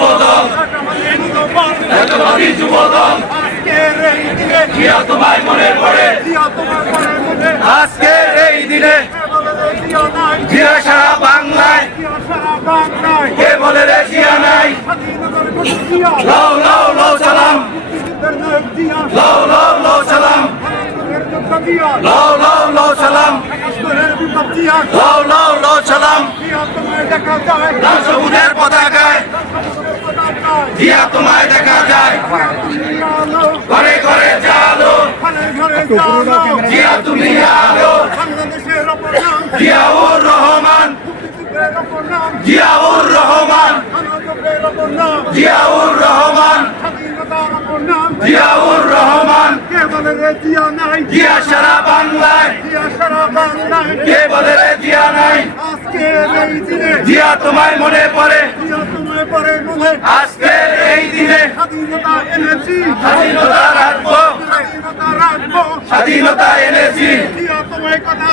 যুবদল। যুবদল। এই তোমায় মনে পড়ে। তোমার আজকের এই দিনে জিয়া সারা বাংলায়। কে বলে রে জিয়া নাই? লাও লাও লাও সালাম। লাও লাও লাও সালাম। লাও লাও লাও সালাম একাত্তরের বিপ্লব জিয়া লাও লাও লাও সালাম জিয়া তোমায় দেখা যায় লাল সবুজের পতাকায় সবুজের পতাকায় তোমায় দেখা যায়। ঘরে ঘরে জালো জিয়া তুমি আলো। জিয়াউর রহমান। জিয়াউর রহমান। জিয়াউর রহমান জিয়াউর রহমান। কে বলে রে জিয়া নাই জিয়া সারা বাংলায়। জিয়া সারা বাংলায়। কে বলে রে জিয়া নাই? জিয়া তোমায় মনে পড়ে। আজকে এই দিনে স্বাধীনতা এনেছি। স্বাধীনতা রাখব। স্বাধীনতা এনেছি। তোমায় কথা